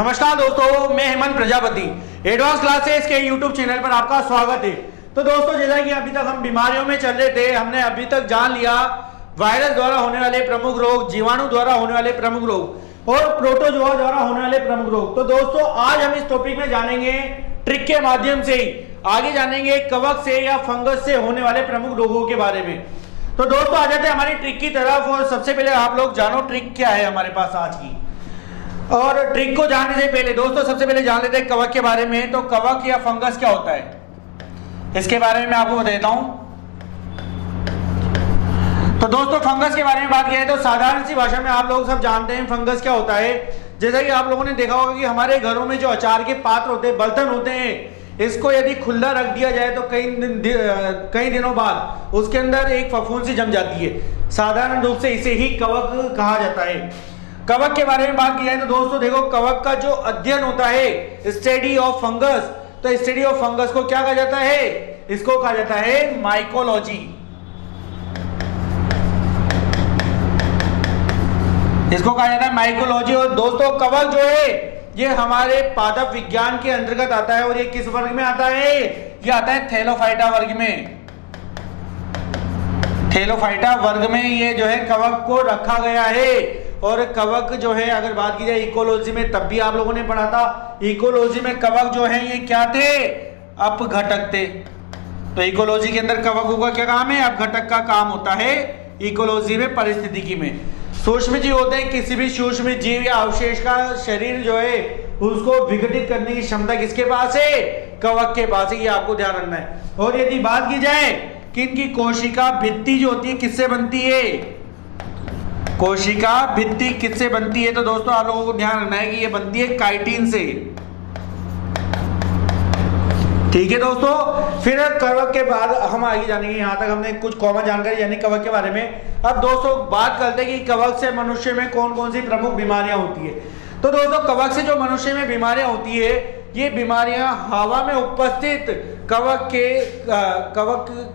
नमस्कार दोस्तों, मैं हेमंत प्रजापति एडवांस क्लासेस के यूट्यूब चैनल पर आपका स्वागत है। तो दोस्तों, जैसा कि अभी तक हम बीमारियों में चल रहे थे, हमने अभी तक जान लिया वायरस द्वारा होने वाले प्रमुख रोग, जीवाणु द्वारा होने वाले प्रमुख रोग और प्रोटोजोआ द्वारा होने वाले प्रमुख रोग। तो दोस्तों, आज हम इस टॉपिक में जानेंगे ट्रिक के माध्यम से ही आगे जानेंगे कवक से या फंगस से होने वाले प्रमुख रोगों के बारे में। तो दोस्तों, आ जाते हैं हमारी ट्रिक की तरफ। और सबसे पहले आप लोग जानो ट्रिक क्या है हमारे पास आज की। और ट्रिक को जानने से पहले दोस्तों, सबसे पहले जान लेते हैं कवक के बारे में। तो कवक या फंगस क्या होता है, इसके बारे में मैं आपको बता देता हूं। तो दोस्तों, फंगस के बारे में बात किया है तो साधारण सी भाषा में आप लोग सब जानते हैं फंगस क्या होता है। जैसा कि आप लोगों ने देखा होगा कि हमारे घरों में जो अचार के पात्र होते हैं, बर्तन होते हैं, इसको यदि खुला रख दिया जाए तो कई दिनों बाद उसके अंदर एक फफूंदी जम जाती है। साधारण रूप से इसे ही कवक कहा जाता है। कवक के बारे में बात की जाए तो दोस्तों देखो, कवक का जो अध्ययन होता है, स्टडी ऑफ फंगस, तो स्टडी ऑफ फंगस को क्या कहा जाता है? इसको कहा जाता है माइकोलॉजी। इसको कहा जाता है माइकोलॉजी। और दोस्तों, कवक जो है ये हमारे पादप विज्ञान के अंतर्गत आता है। और ये किस वर्ग में आता है? ये आता है थैलोफाइटा वर्ग में। थैलोफाइटा वर्ग में ये जो है कवक को रखा गया है। और कवक जो है, अगर बात की जाए इकोलॉजी में, तब भी आप लोगों ने पढ़ा था, इकोलॉजी में कवक जो है ये क्या थे? अपघटक थे। तो इकोलॉजी के अंदर कवकों का क्या काम है? अपघटक का काम होता है इकोलॉजी में, पारिस्थितिकी में। सूक्ष्म जीव होते हैं, किसी भी सूक्ष्म जीव या अवशेष का शरीर जो है उसको विघटित करने की क्षमता किसके पास है? कवक के पास है। ये आपको ध्यान रखना है। और यदि बात की जाए कि इनकी कोशिका भित्ति जो होती है किससे बनती है? कोशिका भित्ति किससे बनती है? तो दोस्तों, आप लोगों को ध्यान रखना है कि ये बनती है काइटिन से। ठीक है दोस्तों, फिर कवक के बाद हम आगे जानेंगे। यहां तक हमने कुछ कॉमन जानकारी यानी कवक के बारे में। अब दोस्तों बात करते हैं कि कवक से मनुष्य में कौन कौन सी प्रमुख बीमारियां होती है। तो दोस्तों, कवक से जो मनुष्य में बीमारियां होती है, ये बीमारियां हवा में उपस्थित कवक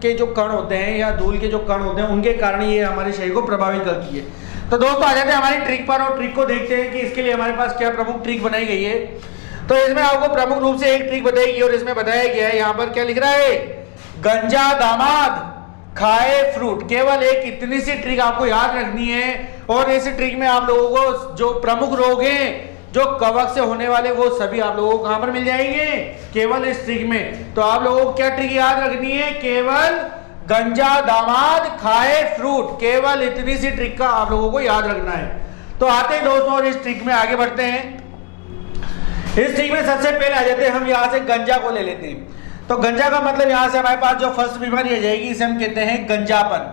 के जो कण होते हैं या धूल के जो कण होते हैं, उनके कारण ये हमारे शरीर को प्रभावित करती है। तो दोस्तों, आ जाते हैं हमारी ट्रिक पर और ट्रिक को देखते हैं कि इसके लिए हमारे पास क्या प्रमुख ट्रिक बनाई गई है। तो इसमें आपको प्रमुख रूप से एक ट्रिक बताई और इसमें बताया गया है, यहाँ पर क्या लिख रहा है? गंजा दामाद खाए फ्रूट। केवल एक इतनी सी ट्रिक आपको याद रखनी है। और इस ट्रिक में आप लोगों को जो प्रमुख रोग हैं जो कवक से होने वाले, वो सभी आप लोगों को कहां पर मिल जाएंगे? केवल इस ट्रिक में। तो आप लोगों को क्या ट्रिक याद रखनी है? केवल गंजा दामाद खाए फ्रूट। केवल इतनी सी ट्रिक का आप लोगों को याद रखना है। तो आते हैं दोस्तों और इस ट्रिक में आगे बढ़ते हैं। इस ट्रिक में सबसे पहले आ जाते हैं हम यहां से गंजा को ले लेते हैं। तो गंजा का मतलब यहां से हमारे पास जो फर्स्ट बीमारी आ जाएगी, इसे हम कहते हैं गंजापन।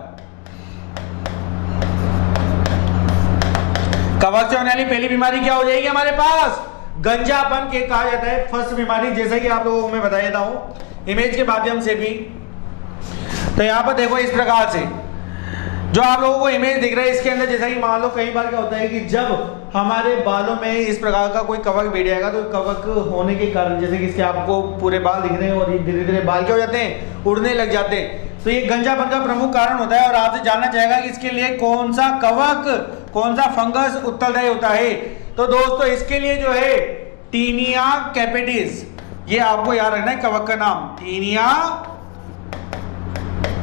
कवक से होने वाली पहली बीमारी क्या हो जाएगी हमारे पास? गंजापन के कहा जाता है फर्स्ट बीमारी। जैसा कि आप लोगों को मैं बता देता हूं इमेज के माध्यम से भी। तो यहाँ पर देखो, इस प्रकार से जो आप लोगों को इमेज दिख रहा है, इसके अंदर जैसा कि मान लो कई बार क्या होता है कि जब हमारे बालों में इस प्रकार का कोई कवक बैठ जाएगा, तो कवक होने के कारण, जैसे कि इसके आपको पूरे बाल दिख रहे हैं और ये धीरे धीरे बाल क्या हो जाते हैं? उड़ने लग जाते हैं। तो ये गंजापन का प्रमुख कारण होता है। और आपसे जानना चाहेगा कि इसके लिए कौन सा कवक, कौन सा फंगस उत्तरदायी होता है। तो दोस्तों, इसके लिए जो है टीनिया कैपेटिस, ये आपको याद रखना है कवक का नाम, टीनिया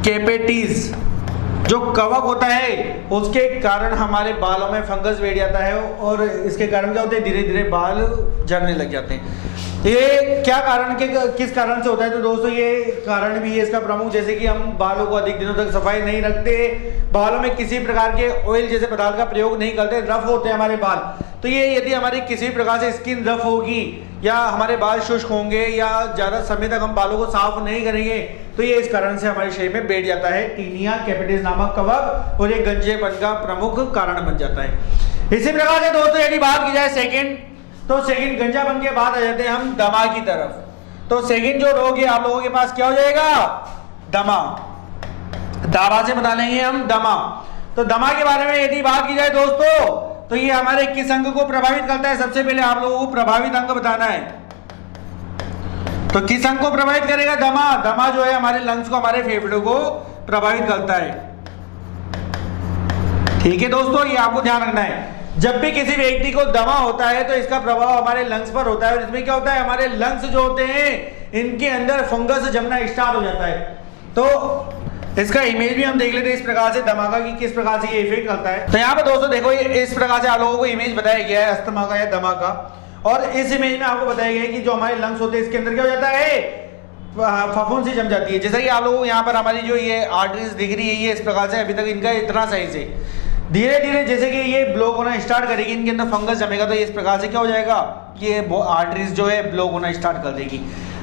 कैपेटिस। जो कवक होता है उसके कारण हमारे बालों में फंगस बैठ जाता है और इसके कारण क्या होता है? धीरे धीरे बाल झड़ने लग जाते हैं। ये क्या कारण के किस कारण से होता है? तो दोस्तों, ये कारण भी है इसका प्रमुख, जैसे कि हम बालों को अधिक दिनों तक सफाई नहीं रखते, बालों में किसी प्रकार के ऑयल जैसे पदार्थ का प्रयोग नहीं करते, रफ होते हैं हमारे बाल। तो ये यदि हमारी किसी प्रकार से स्किन रफ होगी या हमारे बाल शुष्क होंगे या ज्यादा समय तक हम बालों को साफ नहीं करेंगे, तो ये इस कारण से हमारे शरीर में बैठ जाता है टीनिया कैपेटिस नामक कवक, और ये गंजेपन का प्रमुख कारण बन जाता है। इसी प्रकार से दोस्तों, यदि बात की जाए सेकंड, तो सेकंड गंजापन के बाद आ जाते हैं हम दमा की तरफ। तो सेकंड जो रोग है आप लोगों के पास क्या हो जाएगा? दमा। दावा से बता लेंगे हम दमा। तो दमा के बारे में यदि बात की जाए दोस्तों, तो ये हमारे किस अंग को प्रभावित करता है? सबसे पहले आप लोगों को प्रभावित अंग बताना है। तो किस अंग को प्रभावित करेगा? दमा। दमा जो है हमारे लंग्स को, हमारे फेफड़ों को प्रभावित करता है। ठीक है दोस्तों, ये आपको ध्यान रखना है। जब भी किसी व्यक्ति को दमा होता है तो इसका प्रभाव हमारे लंग्स पर होता है, और इसमें क्या होता है, हमारे लंग्स जो होते हैं इनके अंदर फंगस जमना स्टार्ट हो जाता है। तो इसका इमेज भी हम देख लेते हैं इस प्रकार से दमा का कि किस प्रकार से ये इफेक्ट करता है। तो यहाँ पर दोस्तों देखो इस प्रकार से आप लोगों को इमेज बताया गया है अस्थमा का या दमा का, और इस इमेज में आपको बताया गया है कि जो हमारे लंग्स होते हैं इसके अंदर क्या हो जाता है, फफूंदी जम जाती है। जैसा कि आप लोगों को यहाँ पर हमारी जो ये आर्टरीज दिख रही है ये इस प्रकार से अभी तक इनका इतना सही से, धीरे धीरे जैसे कि ये ब्लॉक होना स्टार्ट करेगी, इनके अंदर फंगस जमेगा, तो ये इस प्रकार से क्या हो जाएगा कि ये आर्टरीज जो है ब्लॉक होना स्टार्ट कर देगी।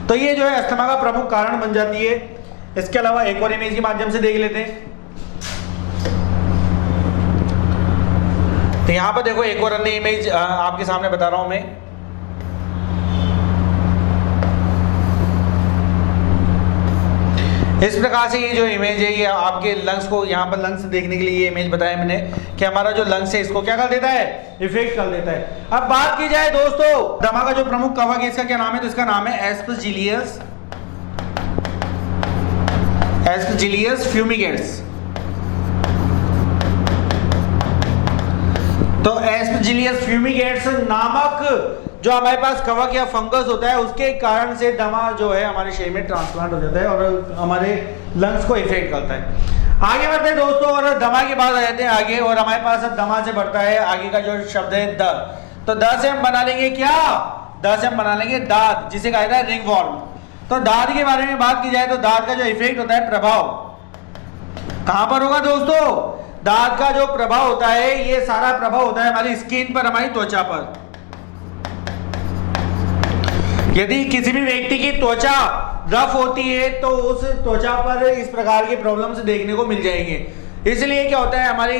तो ये जो है अस्थमा का प्रमुख कारण बन जाती है। इसके अलावा एक और इमेज के माध्यम से देख लेते हैं। तो यहाँ पर देखो एक और अन्य इमेज आपके सामने बता रहा हूं मैं। इस प्रकार से ये जो इमेज है ये आपके लंग्स को, यहाँ पर लंग्स देखने के लिए ये इमेज बताया मैंने कि हमारा जो लंग्स है इसको क्या कर देता है, इफेक्ट कर देता है। अब बात की जाए दोस्तों दमा का जो प्रमुख कवक है इसका क्या नाम है, तो इसका नाम है एस्परजिलियस फ्यूमिगेट्स। तो एस्परजिलियस फ्यूमिगेट्स नामक जो हमारे पास कवक या फंगस होता है उसके कारण से दमा जो है हमारे शरीर में ट्रांसप्लांट हो जाता है और हमारे लंग्स को इफेक्ट करता है। आगे बढ़ते हैं दोस्तों, और दमा के बाद आ जाते हैं आगे, और हमारे पास अब दमा से बढ़ता है आगे का जो शब्द है द। तो द से हम बना लेंगे क्या, द से हम बना लेंगे दांत, जिसे कहा जाता है रिंगवॉर्म। तो दांत के बारे में बात की जाए तो दांत का जो इफेक्ट होता है, प्रभाव कहां पर होगा दोस्तों, दांत का जो प्रभाव होता है ये सारा प्रभाव होता है हमारी स्किन पर, हमारी त्वचा पर। यदि किसी भी व्यक्ति की त्वचा रफ होती है तो उस त्वचा पर इस प्रकार की प्रॉब्लम्स देखने को मिल जाएंगे। इसलिए क्या होता है, हमारी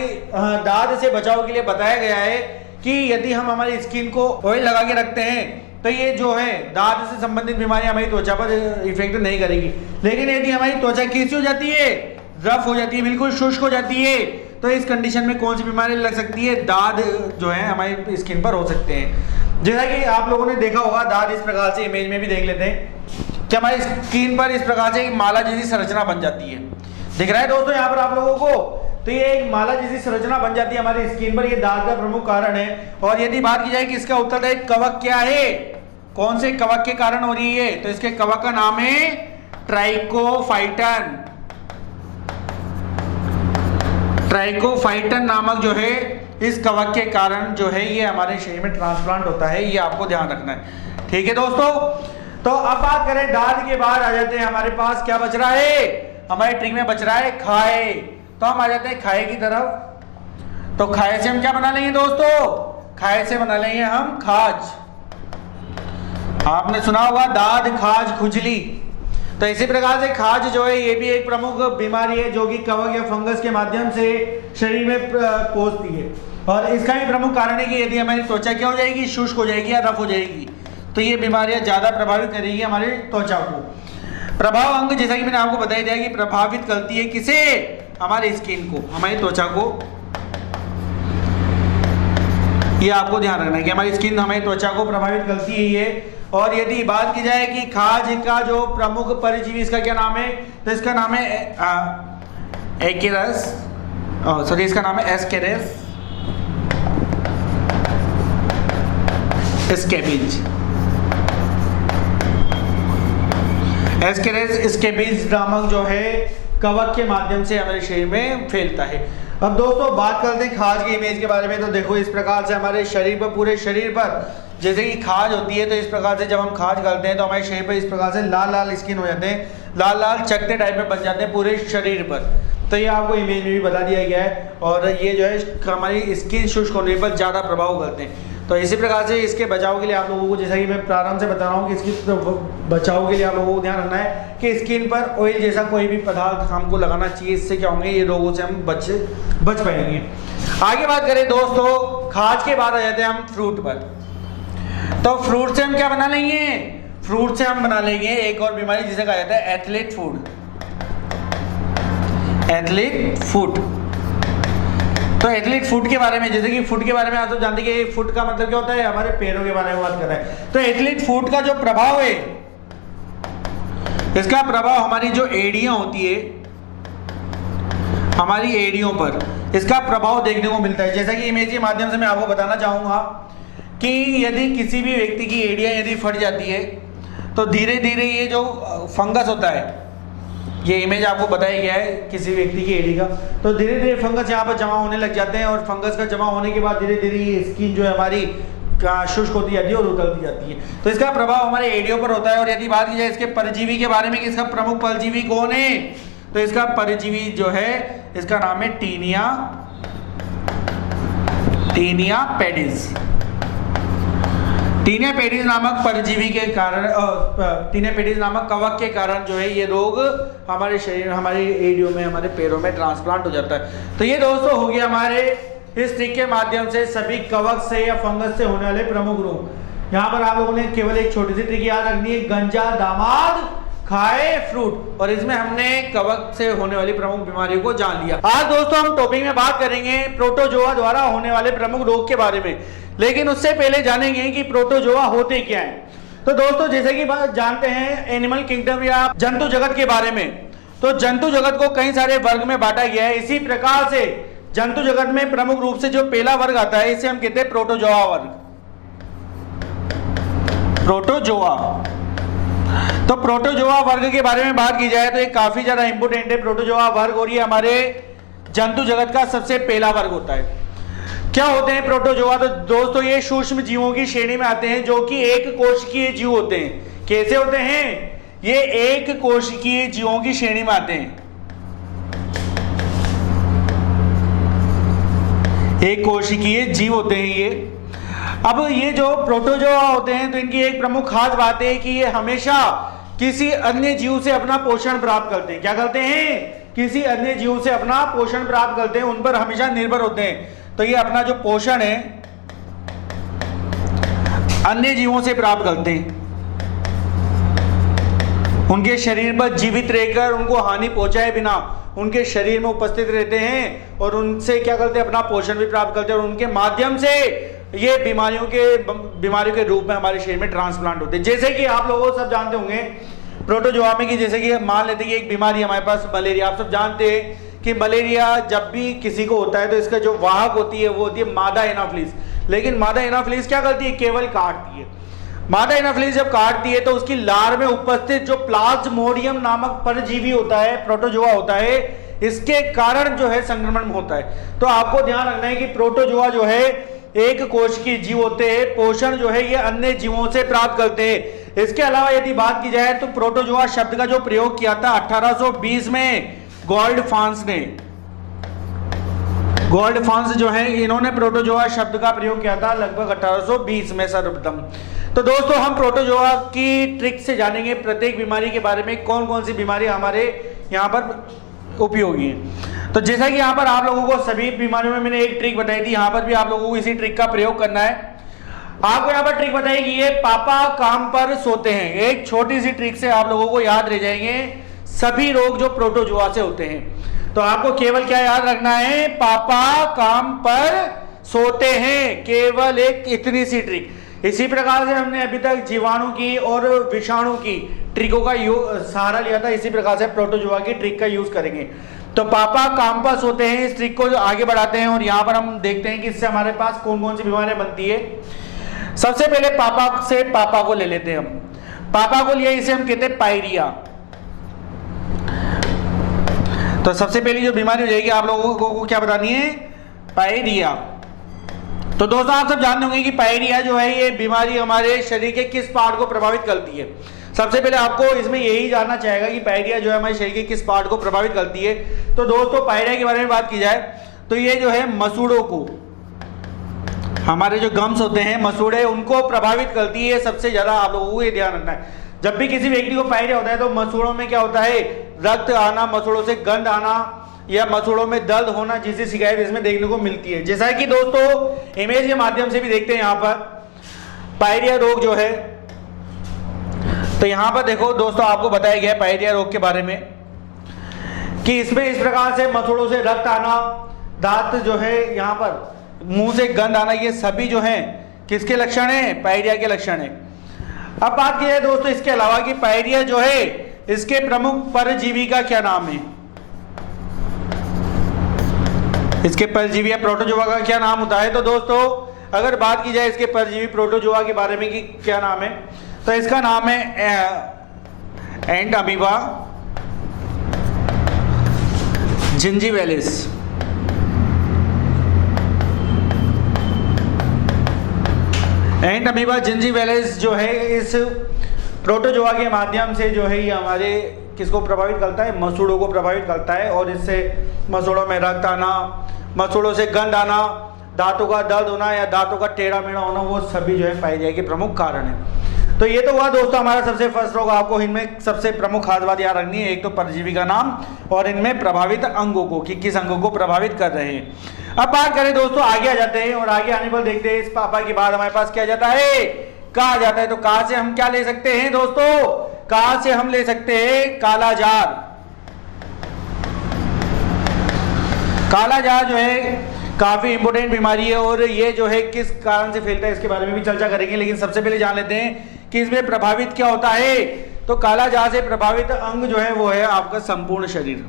दाद से बचाव के लिए बताया गया है कि यदि हम हमारी स्किन को ऑयल लगा के रखते हैं तो ये जो है दाद से संबंधित बीमारियां हमारी त्वचा पर इफेक्ट नहीं करेगी। लेकिन यदि हमारी त्वचा कैसी हो जाती है, रफ हो जाती है, बिल्कुल शुष्क हो जाती है, तो इस कंडीशन में कौन सी बीमारी लग सकती है, दाद जो है हमारी स्किन पर हो सकते हैं। जैसा कि आप लोगों ने देखा होगा दाद इस प्रकार से, इमेज में भी देख लेते हैं कि हमारी स्किन पर इस प्रकार से एक माला जैसी संरचना बन जाती है। दिख रहा है दोस्तों यहाँ पर आप लोगों को, तो ये एक माला जैसी संरचना बन जाती है हमारी स्किन पर, ये दाद का प्रमुख कारण है। और यदि बात की जाए कि इसका उत्तरदायी कवक क्या है, कौन से कवक के कारण हो रही है, तो इसके कवक का नाम है ट्राइकोफाइटन। ट्राइकोफाइटन नामक जो है इस कवक के कारण जो है ये हमारे शरीर में ट्रांसप्लांट होता है, ये आपको ध्यान रखना है। ठीक है दोस्तों, तो अब बात करें दाद के बाद आ जाते हैं हमारे पास क्या बच रहा है, हमारे ट्रिक में बच रहा है खाए। तो हम आ जाते हैं खाए की तरफ। तो खाए से हम क्या बना लेंगे दोस्तों, खाए से बना लेंगे हम खाज। आपने सुना होगा दाद, खाज, खुजली। तो इसी प्रकार से खाज जो है ये भी एक प्रमुख बीमारी है जो कि कवक या फंगस के माध्यम से शरीर में पहुंचती है। और इसका भी प्रमुख कारण है कि यदि हमारी त्वचा क्या हो जाएगी, शुष्क हो जाएगी या रफ हो जाएगी, तो ये बीमारियां ज्यादा प्रभावित करेगी हमारी त्वचा को। प्रभाव अंग जैसा कि मैंने आपको बताया दिया कि प्रभावित करती है किसे, हमारी स्किन को, हमारी त्वचा को। ये आपको ध्यान रखना है कि हमारी स्किन हमारी त्वचा को प्रभावित करती है ये। और यदि बात की जाए कि खाज का जो प्रमुख परजीवी इसका क्या नाम है, तो इसका नाम है एस्केरिस, सॉरी इसका नाम है एस्केरिस स्कैबिज। एस्केरिस स्कैबिज नामक जो है कवक के माध्यम से हमारे शरीर में फैलता है। अब दोस्तों बात करते हैं खाज की इमेज के बारे में। तो देखो इस प्रकार से हमारे शरीर पर, पूरे शरीर पर जैसे कि खाज होती है, तो इस प्रकार से जब हम खाज करते हैं तो हमारे शरीर पर इस प्रकार से लाल लाल स्किन हो जाते हैं, लाल लाल चकते टाइप में बन जाते हैं पूरे शरीर पर। तो ये आपको इमेज में भी बता दिया गया है। और ये जो है हमारी स्किन शुष्क होने पर ज़्यादा प्रभाव करते हैं। तो इसी प्रकार से इसके बचाव के लिए आप लोगों को, जैसा कि मैं प्रारंभ से बता रहा हूँ कि इसकी बचाव के लिए आप लोगों को ध्यान रखना है कि स्किन पर ऑयल जैसा कोई भी पदार्थ हमको लगाना चाहिए। इससे क्या होंगे, ये रोगों से हम बच पाएंगे। आगे बात करें दोस्तों, खाज के बाद आ जाते हैं हम फ्रूट पर। तो फ्रूट से हम क्या बना लेंगे, फ्रूट से हम बना लेंगे एक और बीमारी जिसे कहा जाता है एथलीट फूड। एथलीट फूड, तो एथलीट फुट के बारे में, जैसे कि फुट के बारे में आप तो जानते हैं कि फुट का मतलब क्या होता है, हमारे पैरों के बारे में बात कर रहे हैं। तो एथलीट फुट का जो प्रभाव है, इसका प्रभाव हमारी जो एड़ियां होती है, हमारी एड़ियों पर, इसका प्रभाव देखने को मिलता है। जैसा कि इमेज के माध्यम से मैं आपको बताना चाहूँगा कि यदि किसी भी व्यक्ति की एड़ियाँ यदि फट जाती है तो धीरे धीरे ये जो फंगस होता है, ये इमेज आपको बताया गया है किसी व्यक्ति की एड़ी का, तो धीरे धीरे फंगस यहाँ पर जमा होने लग जाते हैं और फंगस का जमा होने के बाद धीरे धीरे ये स्किन जो है हमारी शुष्क होती जाती है और उतरती जाती है। तो इसका प्रभाव हमारे एड़ियों पर होता है। और यदि बात की जाए इसके परजीवी के बारे में कि इसका प्रमुख परजीवी कौन है, तो इसका परजीवी जो है इसका नाम है टीनिया पेडिस। टीनिया पेडिस नामक परजीवी के कारण, टीनिया पेडिस नामक कवक के कारण जो है ये रोग हमारे शरीर, हमारी एड़ियों में, हमारे पैरों में ट्रांसप्लांट हो जाता है। तो ये दोस्तों हो गया हमारे इस ट्रिक के माध्यम से सभी कवक से या फंगस से होने वाले प्रमुख रोग। यहाँ पर आप लोगों ने केवल एक छोटी सी ट्रिक याद रखनी है, गंजा दामाद खाए फ्रूट, और इसमें हमने कवक से होने वाली प्रमुख बीमारियों को जान लिया। आज दोस्तों हम टॉपिक में बात करेंगे प्रोटोजोआ द्वारा होने वाले प्रमुख रोग के बारे में, लेकिन उससे पहले जानेंगे कि प्रोटोजोआ होते क्या हैं। तो दोस्तों जैसे कि जानते हैं एनिमल किंगडम या जंतु जगत के बारे में, तो जंतु जगत को कई सारे वर्ग में बांटा गया है। इसी प्रकार से जंतु जगत में प्रमुख रूप से जो पहला वर्ग आता है इसे हम कहते हैं प्रोटोजोआ वर्ग। प्रोटोजोआ, तो प्रोटोजोआ वर्ग के बारे में बात की जाए तो ये काफी ज्यादा इंपोर्टेंट है प्रोटोजोआ वर्ग, और ये हमारे जंतु जगत का सबसे पहला वर्ग होता है। क्या होते हैं प्रोटोजोआ? तो दोस्तों ये सूक्ष्म जीवों की श्रेणी में आते हैं जो कि एक कोशिकीय जीव होते हैं। कैसे होते हैं? ये एक कोशिकीय जीवों की श्रेणी में आते हैं। एक कोशिकीय जीव होते हैं ये। अब ये जो प्रोटोजोआ होते हैं तो इनकी एक प्रमुख खास बात है कि ये हमेशा किसी अन्य जीव से अपना पोषण प्राप्त करते हैं। क्या करते हैं? किसी अन्य जीव से अपना पोषण प्राप्त करते हैं, उन पर हमेशा निर्भर होते हैं। तो ये अपना जो पोषण है अन्य जीवों से प्राप्त करते हैं, उनके शरीर पर जीवित रहकर उनको हानि पहुंचाए बिना उनके शरीर में उपस्थित रहते हैं और उनसे क्या करते हैं? अपना पोषण भी प्राप्त करते हैं, और उनके माध्यम से ये बीमारियों के रूप में हमारे शरीर में ट्रांसप्लांट होते हैं। जैसे कि आप लोगों सब जानते होंगे प्रोटोजोआ में कि जैसे कि मान लेते हैं कि एक बीमारी हमारे पास मलेरिया, आप सब जानते हैं कि मलेरिया जब भी किसी को होता है तो इसका जो वाहक होती है वो होती है मादा एनाफिलिस। लेकिन मादा एनाफिलिस क्या करती है? केवल काटती है। मादा एनाफिलिस जब काटती है तो उसकी लार में उपस्थित जो प्लाज्मोडियम नामक परजीवी होता है, प्रोटोजोआ होता है, इसके कारण जो है संक्रमण होता है। तो आपको ध्यान रखना है कि प्रोटोजोआ जो है एक कोश की जीव होते हैं, पोषण जो है ये अन्य जीवों से प्राप्त करते हैं। इसके अलावा यदि बात की जाए तो प्रोटोजोआ शब्द का जो प्रयोग किया था 1820 में गोल्डफांस ने, गोल्डफांस जो है इन्होंने प्रोटोजोआ शब्द का प्रयोग किया था लगभग 1820 में सर्वप्रथम। तो दोस्तों हम प्रोटोजोआ की ट्रिक से जानेंगे प्रत्येक बीमारी के बारे में, कौन कौन सी बीमारी हमारे यहाँ पर उपयोगी है। तो जैसा कि यहाँ पर आप लोगों को सभी बीमारियों में मैंने एक ट्रिक बताई थी, यहाँ पर भी आप लोगों को इसी ट्रिक का प्रयोग करना है। आपको यहाँ पर ट्रिक बताई कि ये पापा काम पर सोते हैं। एक छोटी सी ट्रिक से आप लोगों को याद रह जाएंगे सभी रोग जो प्रोटोजोआ से होते हैं। तो आपको केवल क्या याद रखना है? पापा काम पर सोते हैं, केवल एक इतनी सी ट्रिक। इसी प्रकार से हमने अभी तक जीवाणु की और विषाणु की ट्रिकों का सहारा लिया था, इसी प्रकार से प्रोटोजोआ की ट्रिक का यूज करेंगे। तो पापा काम पर सोते हैं, इस ट्रिक को आगे बढ़ाते हैं और यहाँ पर हम देखते हैं कि इससे हमारे पास कौन कौन सी बीमारियां बनती है। सबसे पहले पापा को ले लेते हैं हम। पापा को लिए इसे हम कहते हैं पायरिया। तो सबसे पहली जो बीमारी हो जाएगी आप लोगों को क्या बतानी है? पायरिया। तो दोस्तों आप सब जानते होंगे कि पायरिया जो है ये बीमारी हमारे शरीर के किस पार्ट को प्रभावित करती है। सबसे पहले आपको इसमें यही जानना चाहेगा कि पायरिया जो है हमारे शरीर के किस पार्ट को प्रभावित करती है। तो दोस्तों पायरिया के बारे में बात की जाए तो ये जो है मसूड़ों को, हमारे जो गम्स होते हैं मसूड़े, उनको प्रभावित करती है सबसे ज्यादा। आप लोगों को ये ध्यान रखना है, जब भी किसी व्यक्ति को पायरिया होता है तो मसूड़ों में क्या होता है? रक्त आना, मसूड़ों से गंध आना या मसूड़ों में दर्द होना, जिसकी शिकायत इसमें देखने को मिलती है। जैसा कि दोस्तों इमेज के माध्यम से भी देखते हैं यहाँ पर पायरिया रोग जो है। तो यहाँ पर देखो दोस्तों आपको बताया गया है पायरिया रोग के बारे में कि इसमें इस प्रकार से मसूड़ों से रक्त आना, दांत जो है यहाँ पर मुंह से गंध आना, ये सभी जो है किसके लक्षण है? पायरिया के लक्षण है। अब बात की जाए दोस्तों इसके अलावा कि पायरिया जो है इसके प्रमुख परजीवी का क्या नाम है? इसके परजीवी या प्रोटोजोआ का क्या नाम होता है? तो दोस्तों अगर बात की जाए इसके परजीवी प्रोटोजोआ के बारे में कि क्या नाम है, तो इसका नाम है एंट अमीबा जिंजीवैलिस। एंट अमीबा जिंजीवैलिस जो है इस प्रोटोजोआ के माध्यम से जो है ये हमारे किसको प्रभावित करता है? मसूड़ों को प्रभावित करता है, और इससे मसूड़ों में रक्त आना, मसूड़ों से गंध आना, दांतों का दर्द होना या दांतों का टेढ़ा मेढ़ा होना, वो सभी जो है पाए जाए के प्रमुख कारण है। तो ये तो हुआ दोस्तों हमारा सबसे फर्स्ट रोग। आपको इनमें सबसे प्रमुख खास बात याद रखनी है, एक तो परजीवी का नाम और इनमें प्रभावित अंगों को कि किस अंगों को प्रभावित कर रहे हैं। अब बात करें दोस्तों आगे आ जाते हैं, और आगे आने पर देखते हैं इस पापा के बाद हमारे पास क्या जाता है, कहा जाता है। तो कहा से हम क्या ले सकते हैं दोस्तों? कहा से हम ले सकते हैं कालाजार। कालाजार जो है काफी इंपोर्टेंट बीमारी है, और ये जो है किस कारण से फैलता है इसके बारे में भी चर्चा करेंगे, लेकिन सबसे पहले जान लेते हैं कि इसमें प्रभावित क्या होता है। तो कालाजार से प्रभावित अंग जो है वो है आपका संपूर्ण शरीर।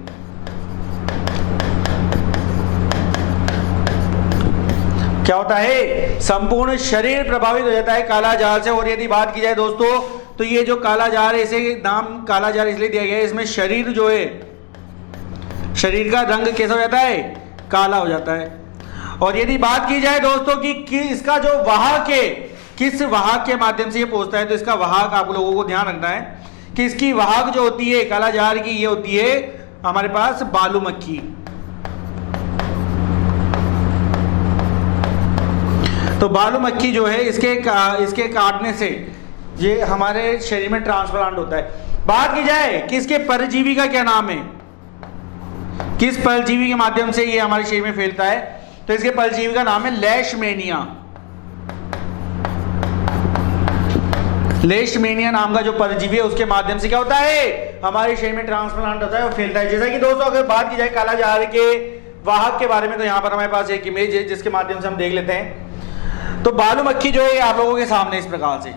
क्या होता है? संपूर्ण शरीर प्रभावित हो जाता है कालाजार से। और यदि बात की जाए दोस्तों तो ये जो कालाजार है, इसे नाम कालाजार इसलिए दिया गया है, इसमें शरीर जो है, शरीर का रंग कैसा हो जाता है? काला हो जाता है। और यदि बात की जाए दोस्तों कि इसका जो वाहक है, किस वाहक के माध्यम से ये पहुंचता है, तो इसका वाहक आप लोगों को ध्यान रखना है कि इसकी वाहक जो होती है कालाजार की, ये होती है हमारे पास बालू मक्खी। तो बालू मक्खी जो है इसके काटने से ये हमारे शरीर में ट्रांसप्लांट होता है। बात की जाए कि इसके परजीवी का क्या नाम है, किस परजीवी के माध्यम से ये हमारे शरीर में फैलता है, तो इसके परजीवी का नाम है लेशमेनिया। लेशमेनिया नाम का जो परजीवी है उसके माध्यम से क्या होता है? हमारे शरीर में ट्रांसप्लांट होता है और फैलता है। जैसा कि दोस्तों अगर बात की जाए कालाजार के वाहक के बारे में, तो यहाँ पर हमारे पास एक इमेज है जिसके माध्यम से हम देख लेते हैं। तो बालू मक्खी जो है आप लोगों के सामने इस प्रकार से,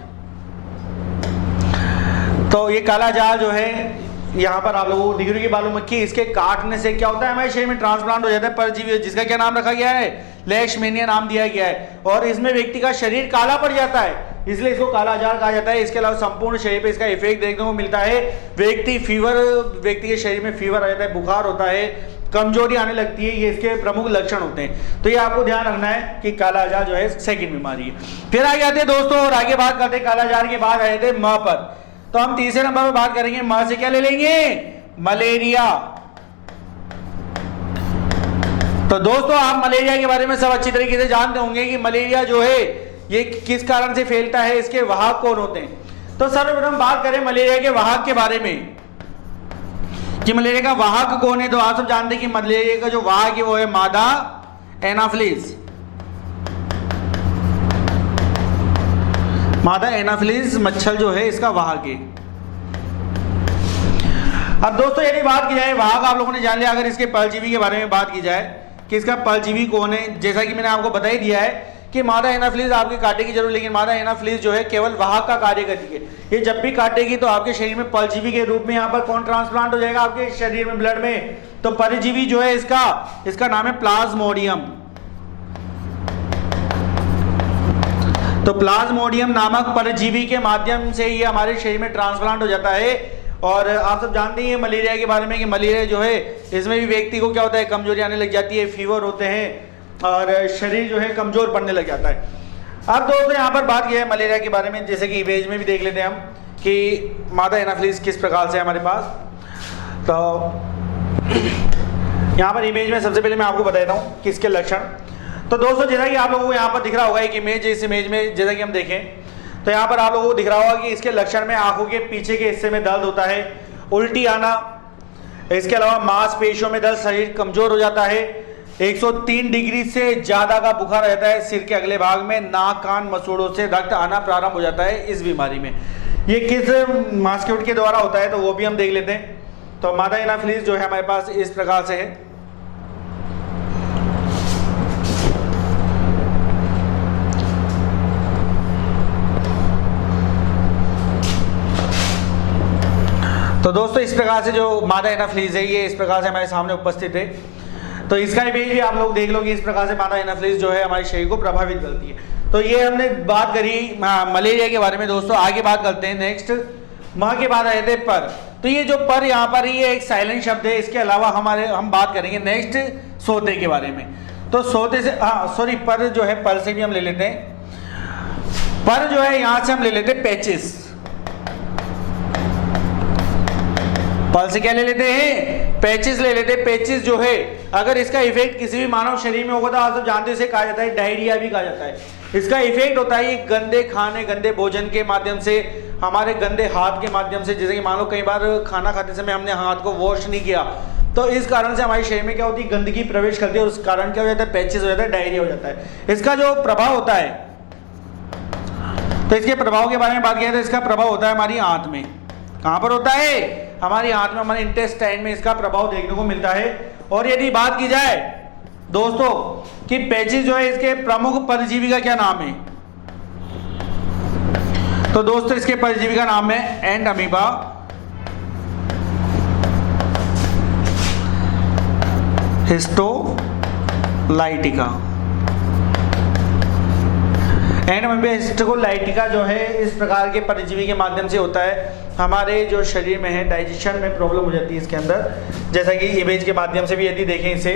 तो ये कालाजार जो है यहाँ पर आप लोगों को दिख रही है बालू मक्खी, इसके काटने से क्या होता है? हमारे शरीर में ट्रांसप्लांट हो जाता है परजीवी, जिसका क्या नाम रखा गया है? लेशमेनिया नाम दिया गया है। और इसमें व्यक्ति का शरीर काला पड़ जाता है, इसलिए इसको कालाजार कहा जाता है। इसके अलावा संपूर्ण शरीर पे इसका इफेक्ट देखने को मिलता है। व्यक्ति के शरीर में फीवर आ जाता है, बुखार होता है, कमजोरी आने लगती है, ये इसके प्रमुख लक्षण होते हैं। तो ये आपको ध्यान रखना है कि कालाजार जो है सेकंड बीमारी है। फिर आगे आते हैं दोस्तों, और आगे बात करते हैं कालाजार के बाद आए थे म पर। तो हम तीसरे नंबर पर बात करेंगे म से क्या ले लेंगे? मलेरिया। तो दोस्तों आप मलेरिया के बारे में सब अच्छी तरीके से जानते होंगे कि मलेरिया जो है ये किस कारण से फैलता है, इसके वाहक कौन होते हैं। तो सर्वप्रथम बात करें मलेरिया के वाहक के बारे में कि मलेरिया का वाहक कौन है। तो आप सब जानते हैं कि मलेरिया का जो वाहक है वो है मादा एनाफिलिस। मादा एनाफिलिस मच्छर जो है इसका वाहक है। अब दोस्तों यदि बात की जाए वाहक आप लोगों ने जान लिया, अगर इसके परजीवी के बारे में बात की जाए कि इसका परजीवी कौन है, जैसा कि मैंने आपको बता ही दिया है कि मादा एनाफिलिस आपके काटे की जरूर, लेकिन मादा एनाफिलिस जो है केवल वाहक का कार्य करती है। ये जब भी काटेगी तो आपके शरीर में परजीवी के रूप में यहाँ पर कौन ट्रांसप्लांट हो जाएगा आपके शरीर में, ब्लड में। तो परजीवी जो है इसका नाम है प्लाज्मोडियम। तो प्लाज्मोडियम नामक परजीवी के माध्यम से ये हमारे शरीर में ट्रांसप्लांट हो जाता है। और आप सब जानते हैं मलेरिया के बारे में कि मलेरिया जो है इसमें भी व्यक्ति को क्या होता है? कमजोरी आने लग जाती है, फीवर होते हैं और शरीर जो है कमजोर पड़ने लग जाता है। अब दोस्तों यहाँ पर बात की है मलेरिया के बारे में, जैसे कि इमेज में भी देख लेते हैं हम कि मादा एनाफिलिस किस प्रकार से हमारे पास। तो यहाँ पर इमेज में सबसे पहले मैं आपको बता देता हूँ कि इसके लक्षण। तो दोस्तों जैसा कि आप लोगों को यहाँ पर दिख रहा होगा एक इमेज, इस इमेज में जैसा कि हम देखें तो यहाँ पर आप लोगों को दिख रहा होगा कि इसके लक्षण में आंखों के पीछे के हिस्से में दर्द होता है, उल्टी आना, इसके अलावा मांसपेशियों में दर्द, शरीर कमजोर हो जाता है, 103 डिग्री से ज्यादा का बुखार रहता है सिर के अगले भाग में, नाक कान मसूड़ों से रक्त आना प्रारंभ हो जाता है इस बीमारी में। ये किस मास्क्यूट के द्वारा होता है तो वो भी हम देख लेते हैं। तो मादा एनाफिलिस जो है हमारे पास इस प्रकार से है। तो दोस्तों इस प्रकार से जो मादा एनाफिलिस है ये इस प्रकार से हमारे सामने उपस्थित है। तो इसका इमेज भी आप लोग देख लो कि इस प्रकार से मादा एनाफिलिस जो है हमारे शरीर को प्रभावित करती है। तो ये हमने बात करी मलेरिया के बारे में। दोस्तों आगे बात करते हैं नेक्स्ट, माँ के बाद आए थे पर। तो ये जो पर यहाँ पर ये एक साइलेंट शब्द है। इसके अलावा हम बात करेंगे नेक्स्ट सोते के बारे में। तो सोते से पर जो है पर से भी हम ले लेते हैं। पर जो है यहां से हम ले लेते हैं पेचिस। पर से क्या ले लेते हैं? पेचिस ले लेते हैं। पेचिस जो है अगर इसका इफेक्ट किसी भी मानव शरीर में होगा तो आप सब जानते हो इसे कहा जाता है डायरिया भी कहा जाता है। इसका इफेक्ट होता है गंदे खाने, गंदे भोजन के माध्यम से, हमारे गंदे हाथ के माध्यम से। जैसे कि मान लो कई बार खाना खाते समय हमने हाथ को वॉश नहीं किया, तो इस कारण से हमारे शरीर में क्या होती है, गंदगी प्रवेश करती है और उस कारण क्या हो जाता है, पेचिस हो जाता है, डायरिया हो जाता है। इसका जो प्रभाव होता है, तो इसके प्रभाव के बारे में बात किया तो इसका प्रभाव होता है हमारी आंत में। कहां पर होता है? हमारी आंत में, हमारे इंटेस्टाइन में इसका प्रभाव देखने को मिलता है। और यदि बात की जाए दोस्तों कि पेचिस जो है इसके प्रमुख परजीवी का क्या नाम है, तो दोस्तों इसके परजीवी का नाम है and amoeba, histolytica. And histolytica जो है इस प्रकार के परजीवी के माध्यम से होता है। हमारे जो शरीर में है डाइजेशन में प्रॉब्लम हो जाती है इसके अंदर, जैसा कि इमेज के माध्यम से भी यदि देखें इसे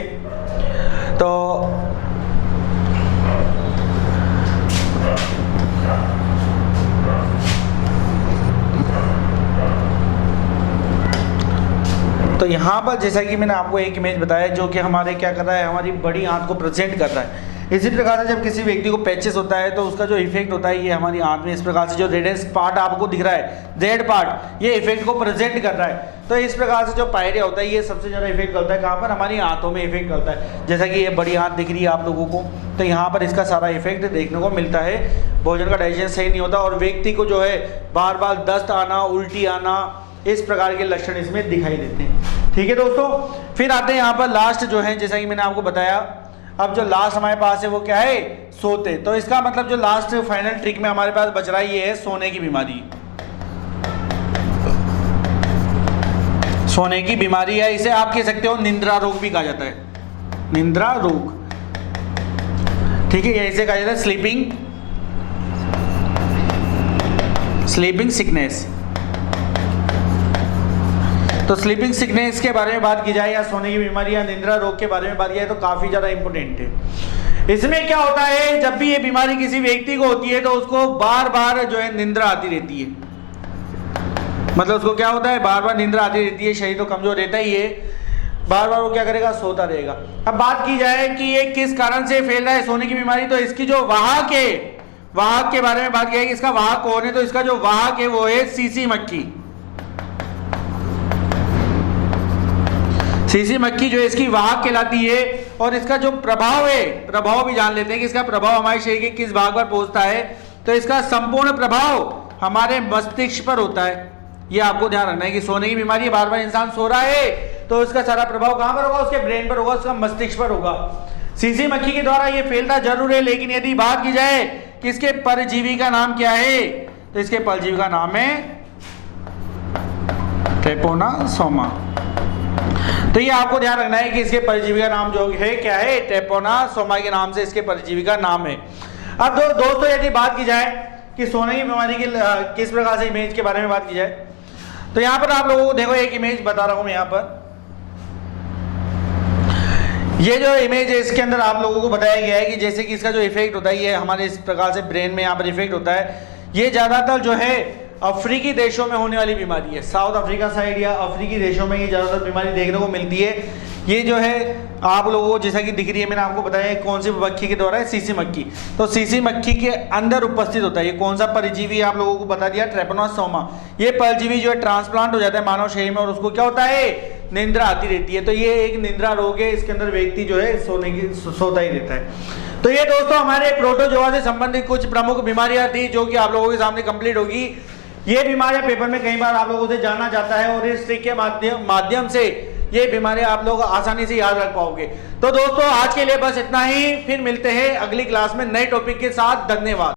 तो यहाँ पर जैसा कि मैंने आपको एक इमेज बताया जो कि हमारे क्या कर रहा है, हमारी बड़ी आंत को प्रेजेंट कर रहा है। इसी प्रकार से जब किसी व्यक्ति को पैचेस होता है तो उसका जो इफेक्ट होता है ये हमारी आंत में इस प्रकार से जो रेडेंस पार्ट आपको दिख रहा है, रेड पार्ट, ये इफेक्ट को प्रेजेंट कर रहा है। तो इस प्रकार से जो पायरिया होता है ये सबसे ज़्यादा इफेक्ट करता है कहाँ पर, हमारी आंतों में इफेक्ट करता है। जैसा कि ये बड़ी आंत दिख रही है आप लोगों को, तो यहाँ पर इसका सारा इफेक्ट देखने को मिलता है। भोजन का डाइजेशन सही नहीं होता और व्यक्ति को जो है बार बार दस्त आना, उल्टी आना, इस प्रकार के लक्षण इसमें दिखाई देते हैं। ठीक है दोस्तों, फिर आते हैं यहाँ पर लास्ट जो है, जैसा कि मैंने आपको बताया। अब जो लास्ट हमारे पास है वो क्या है, सोते। तो इसका मतलब जो लास्ट फाइनल ट्रिक में हमारे पास बच रहा है ये है सोने की बीमारी। सोने की बीमारी है, इसे आप कह सकते हो निंद्रा रोग भी कहा जाता है, निंद्रा रोग। ठीक है, इसे कहा जाता है स्लीपिंग सिकनेस। तो स्लीपिंग सिकनेस के बारे में बात की जाए या सोने की बीमारी या निंद्रा रोग के बारे में बात की जाए तो काफी ज्यादा इंपॉर्टेंट है। इसमें क्या होता है, जब भी ये बीमारी किसी व्यक्ति को होती है तो उसको बार बार जो है निंद्रा आती रहती है। मतलब उसको क्या होता है, बार बार निंद्रा आती रहती है, शरीर तो कमजोर रहता ही है, बार बार वो क्या करेगा, सोता रहेगा। अब बात की जाए कि ये किस कारण से फैल रहा है सोने की बीमारी, तो इसकी जो वाहक के बारे में बात की जाएगी। इसका वाहक कौन है, तो इसका जो वाहक है वो है सीसी मक्खी। सीसी मक्खी जो है इसकी वाहक कहलाती है। और इसका जो प्रभाव है, प्रभाव भी जान लेते हैं कि इसका प्रभाव हमारे शरीर के किस भाग पर पहुंचता है। तो इसका संपूर्ण प्रभाव हमारे मस्तिष्क पर होता है। ये आपको ध्यान रखना है कि सोने की बीमारी, बार बार इंसान सो रहा है तो इसका सारा प्रभाव कहां पर होगा, उसके ब्रेन पर होगा, उसका मस्तिष्क पर होगा। सीसी मक्खी के द्वारा ये फैलता जरूर है, लेकिन यदि बात की जाए कि इसके परजीवी का नाम क्या है, तो इसके परजीवी का नाम है ट्रेपोनासोमा। तो ये आपको ध्यान रखना है कि इसके परजीवी का नाम जो है क्या है, ट्रेपोनासोमा के नाम से इसके परजीवी का नाम है। अब दोस्तों यदि बात की जाए कि सोने की बीमारी की किस प्रकार से इमेज के बारे में बात की जाए, तो यहाँ पर आप लोगों को देखो एक इमेज बता रहा हूं मैं। यहाँ पर ये जो इमेज है इसके अंदर आप लोगों को बताया गया है कि जैसे कि इसका जो इफेक्ट होता है ये हमारे इस प्रकार से ब्रेन में यहाँ पर इफेक्ट होता है। ये ज्यादातर जो है अफ्रीकी देशों में होने वाली बीमारी है। साउथ अफ्रीका साइड या अफ्रीकी देशों में ये ज्यादातर बीमारी देखने को मिलती है। ये जो है आप लोगों को जैसा कि दिख रही है, मैंने आपको बताया कौन सी मक्खी के द्वारा है, सीसी मक्खी। तो सीसी मक्खी के अंदर उपस्थित होता है। ये कौन सा परजीवी आप लोगों को बता दिया, ट्रेपोनासोमा। ये परजीवी जो है ट्रांसप्लांट हो जाता है मानव शरीर में और उसको क्या होता है, निंद्रा आती रहती है। तो ये एक निंद्रा रोग है, इसके अंदर व्यक्ति जो है सोता ही रहता है। तो ये दोस्तों हमारे प्रोटोजोआ से संबंधित कुछ प्रमुख बीमारियां थी जो कि आप लोगों के सामने कंप्लीट होगी। ये बीमारियां पेपर में कई बार आप लोगों से जाना जाता है और इस ट्रिक के माध्यम से ये बीमारियां आप लोग आसानी से याद रख पाओगे। तो दोस्तों आज के लिए बस इतना ही, फिर मिलते हैं अगली क्लास में नए टॉपिक के साथ। धन्यवाद।